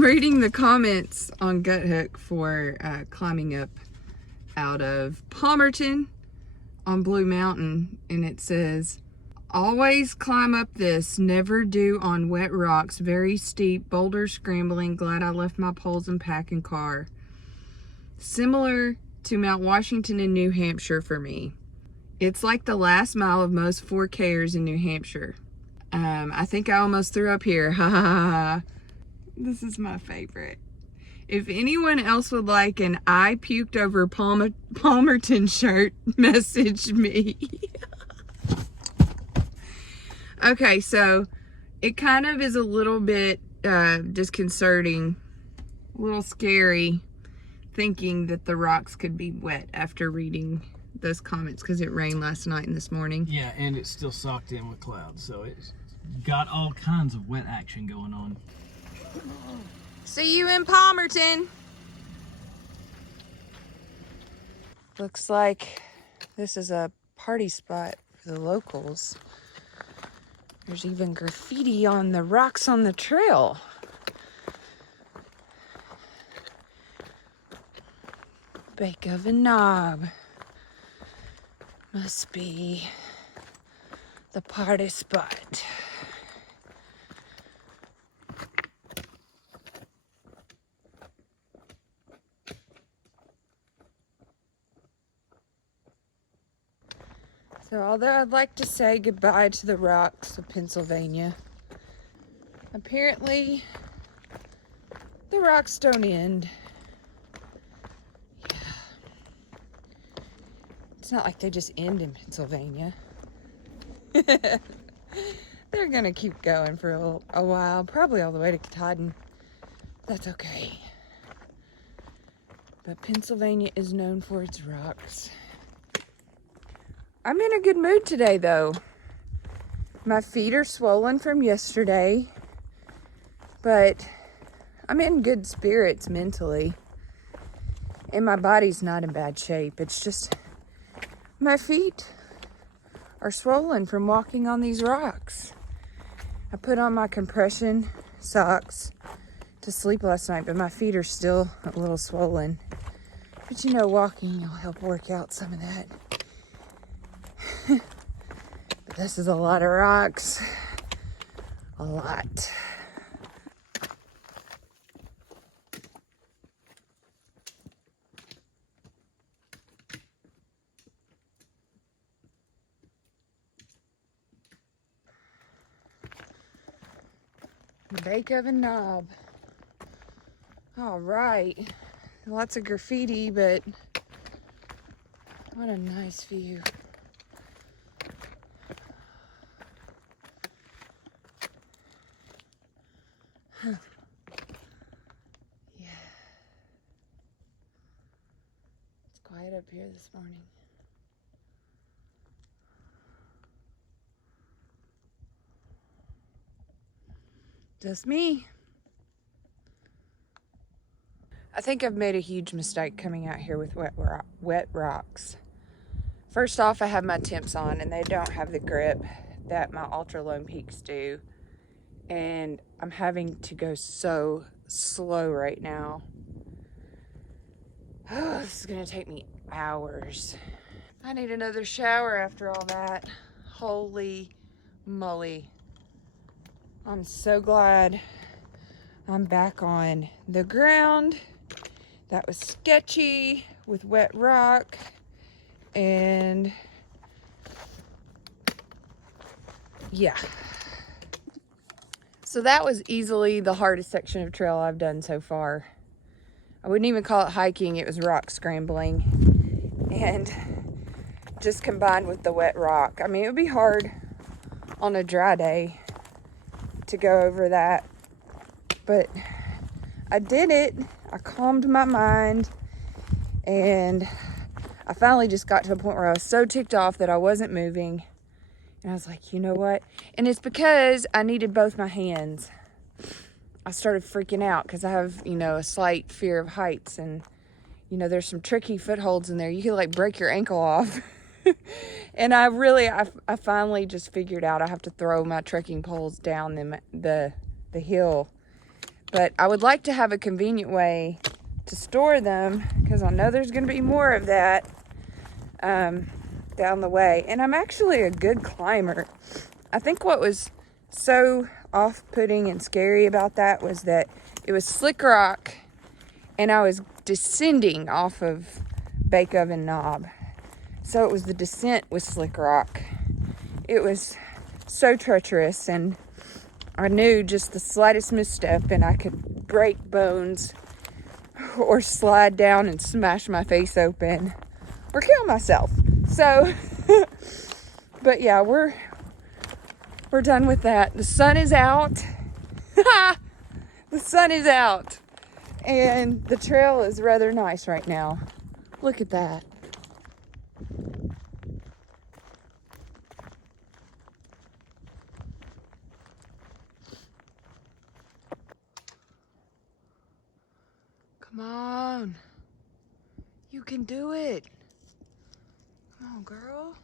I'm reading the comments on Guthook for climbing up out of Palmerton on Blue Mountain, and it says, always climb up this, never do on wet rocks, very steep, boulder scrambling, glad I left my poles and packing car. Similar to Mount Washington in New Hampshire for me. It's like the last mile of most 4Kers in New Hampshire. I think I almost threw up here. Ha ha ha ha. This is my favorite. If anyone else would like an I puked over Palmerton shirt, message me. Okay, so it kind of is a little bit disconcerting, a little scary, thinking that the rocks could be wet after reading those comments because it rained last night and this morning. Yeah, and it's still socked in with clouds, so it's got all kinds of wet action going on. See you in Palmerton. Looks like this is a party spot for the locals. There's even graffiti on the rocks on the trail. Bake Oven Knob. Must be the party spot. So although I'd like to say goodbye to the rocks of Pennsylvania, apparently the rocks don't end. Yeah. It's not like they just end in Pennsylvania. They're gonna keep going for a while, probably all the way to Katahdin. That's okay. But Pennsylvania is known for its rocks. I'm in a good mood today, though. My feet are swollen from yesterday, but I'm in good spirits mentally. And my body's not in bad shape. It's just my feet are swollen from walking on these rocks. I put on my compression socks to sleep last night, but my feet are still a little swollen. But you know, walking will help work out some of that. But this is a lot of rocks. A lot. Bake Oven Knob. All right. Lots of graffiti, but what a nice view. Huh. Yeah. It's quiet up here this morning. Just me. I think I've made a huge mistake coming out here with wet rocks. First off, I have my Temps on and they don't have the grip that my Ultra Lone Peaks do. And I'm having to go so slow right now. Oh, this is gonna take me hours. I need another shower after all that. Holy moly. I'm so glad I'm back on the ground. That was sketchy with wet rock. And yeah. So that was easily the hardest section of trail I've done so far. I wouldn't even call it hiking, it was rock scrambling. And just combined with the wet rock. I mean, it would be hard on a dry day to go over that. But I did it. I calmed my mind. And I finally just got to a point where I was so ticked off that I wasn't moving. And I was like, you know what? And it's because I needed both my hands. I started freaking out because I have, you know, a slight fear of heights. And, you know, there's some tricky footholds in there. You could, like, break your ankle off. And I finally just figured out I have to throw my trekking poles down the hill. But I would like to have a convenient way to store them because I know there's going to be more of that down the way. And I'm actually a good climber. I think what was so off-putting and scary about that was that it was slick rock and I was descending off of Bake Oven Knob. So it was the descent with slick rock. It was so treacherous, and I knew just the slightest misstep and I could break bones or slide down and smash my face open or kill myself. So, but yeah, we're done with that. The sun is out. The sun is out. And the trail is rather nice right now. Look at that. Come on. You can do it. Come on, girl.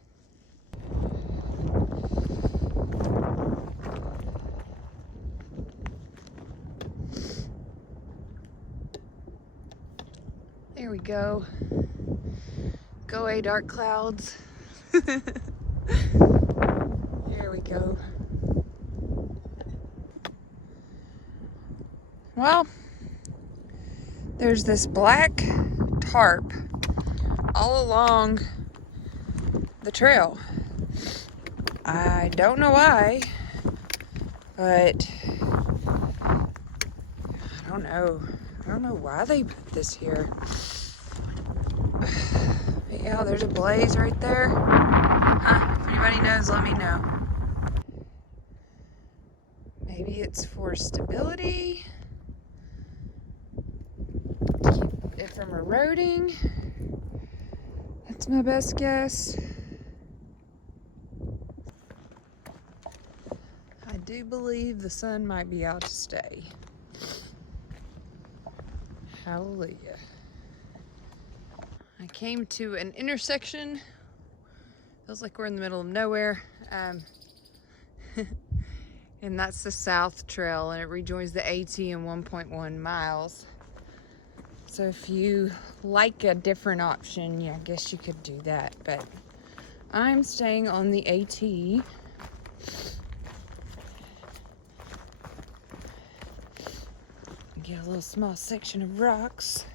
There we go. Go away, dark clouds. There we go. Well, there's this black tarp all along the trail. I don't know why, but I don't know. I don't know why they put this here. But yeah, there's a blaze right there. If anybody knows, let me know. Maybe it's for stability. To keep it from eroding. That's my best guess. I do believe the sun might be out to stay. Hallelujah. I came to an intersection. Feels like we're in the middle of nowhere. And that's the South Trail, and it rejoins the AT in 1.1 miles. So if you like a different option, yeah, I guess you could do that. But I'm staying on the AT. Get a little small section of rocks.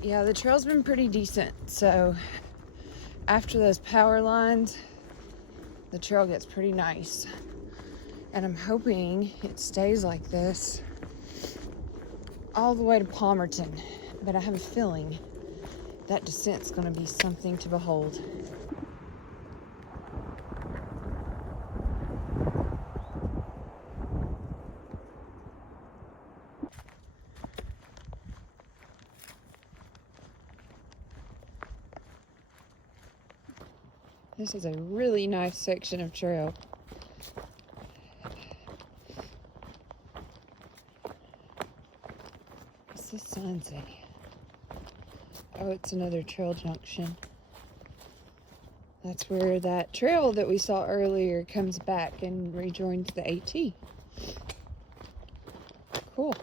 Yeah, the trail's been pretty decent. So after those power lines, the trail gets pretty nice. And I'm hoping it stays like this all the way to Palmerton. But I have a feeling that descent's gonna be something to behold. This is a really nice section of trail. What's this sign say? Oh, it's another trail junction. That's where that trail that we saw earlier comes back and rejoins the AT. Cool.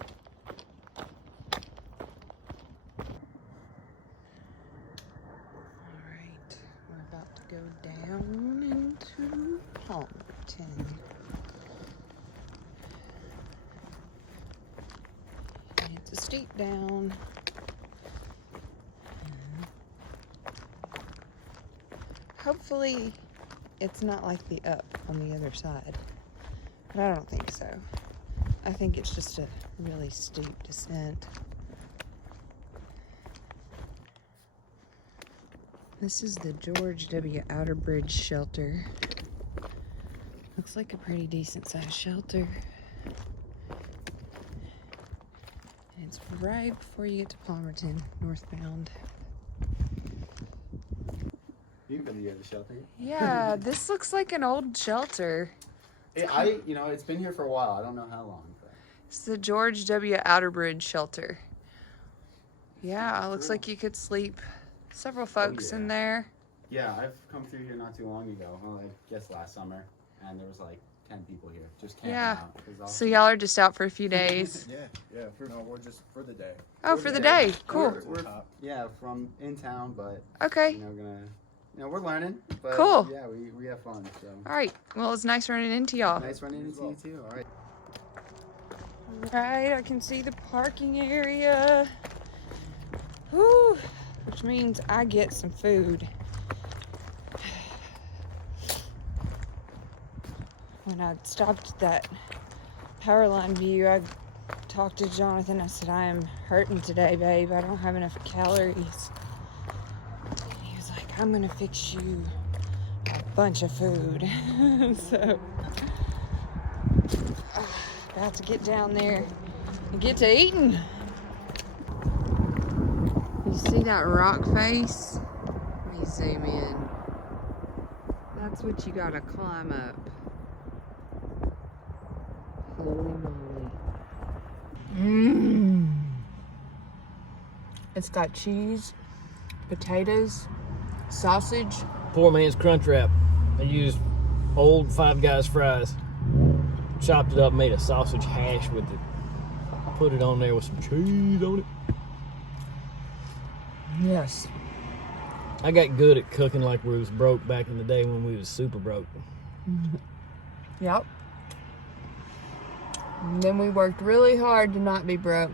Alright, we're about to go down into Palmerton. It's a steep down. Hopefully it's not like the up on the other side, but I don't think so. I think it's just a really steep descent. This is the George W. Outerbridge shelter. Looks like a pretty decent sized shelter. And it's right before you get to Palmerton, northbound. You've been to the shelter. Yeah, this looks like an old shelter. It's been here for a while. I don't know how long. But... It's the George W. Outerbridge shelter. Yeah, it looks like you could sleep several folks in yeah. there. Yeah, I've come through here not too long ago. Well, I guess last summer, and there was like 10 people here just camping Yeah. out. It was So awesome. y'all are just out for a few days. We're just for the day. Oh, for the day. Cool. Yeah, from in town, but Okay. we're learning. But Cool. Yeah, we have fun. So All right. Well, it's nice running into y'all. nice running into you too. All right. Right, I can see the parking area. Whew, which means I get some food. When I stopped at that Powerline View, I talked to Jonathan. I said, I am hurting today, babe. I don't have enough calories. He was like, I'm gonna fix you a bunch of food. So, about to get down there and get to eating. You see that rock face? Let me zoom in. That's what you gotta climb up. Holy moly. Mmm. It's got cheese, potatoes, sausage. Poor man's crunch wrap. I used old Five Guys fries, chopped it up, made a sausage hash with it, put it on there with some cheese on it. Yes. I got good at cooking like we was broke back in the day when we was super broke. Yep. And then we worked really hard to not be broke.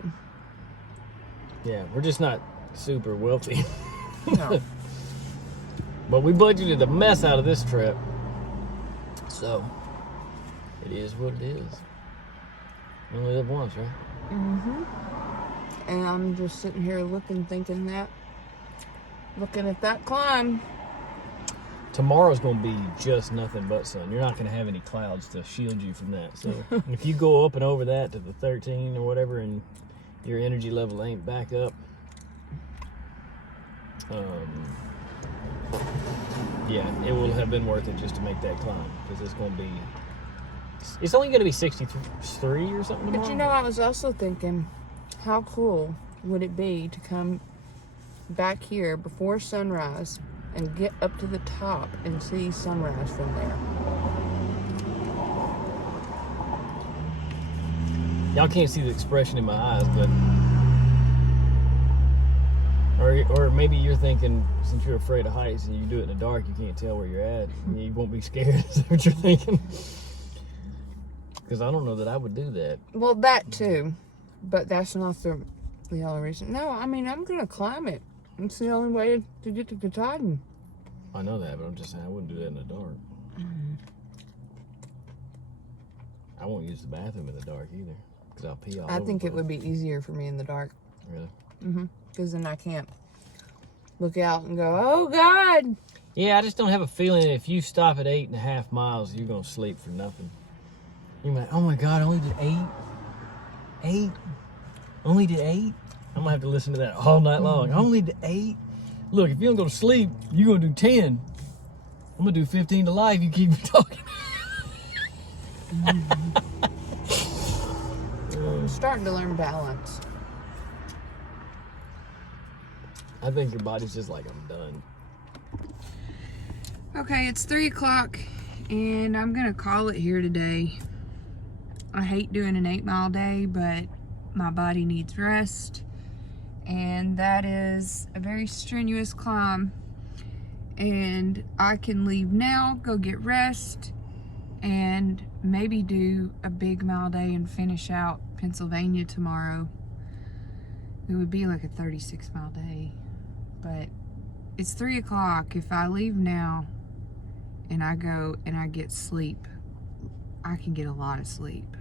Yeah, we're just not super wealthy. No. But we budgeted the mess out of this trip. So, it is what it is. We only live once, right? Mm-hmm. And I'm just sitting here looking at that climb. Tomorrow's going to be just nothing but sun. You're not going to have any clouds to shield you from that. So, if you go up and over that to the 13 or whatever and your energy level ain't back up, yeah, it will have been worth it just to make that climb, because it's only going to be 63 or something tomorrow. But you know, I was also thinking, how cool would it be to come back here before sunrise and get up to the top and see sunrise from there? Y'all can't see the expression in my eyes, but or maybe you're thinking, since you're afraid of heights and you do it in the dark, you can't tell where you're at, and you won't be scared. Is that what you're thinking? Because I don't know that I would do that. Well, that too, but that's not the only reason. No, I mean, I'm gonna climb it. It's the only way to get to Katahdin. I know that, but I'm just saying I wouldn't do that in the dark. I won't use the bathroom in the dark either, because I'll pee all over. I think the it would be easier for me in the dark. Really? Mm-hmm. Because then I can't look out and go, oh God. Yeah, I just don't have a feeling that if you stop at 8.5 miles, you're gonna sleep for nothing. You're like, oh my God, I only did 8? Only did 8? I'm gonna have to listen to that all night long. I only did 8? Look, if you don't go to sleep, you're gonna do 10. I'm gonna do 15 to life. You keep talking. I'm starting to learn balance. I think your body's just like, I'm done. Okay, it's 3 o'clock and I'm gonna call it here today. I hate doing an 8-mile day, but my body needs rest. And that is a very strenuous climb. And I can leave now, go get rest, and maybe do a big mile day and finish out Pennsylvania tomorrow. It would be like a 36-mile day. But it's 3 o'clock. If I leave now and I go and I get sleep, I can get a lot of sleep.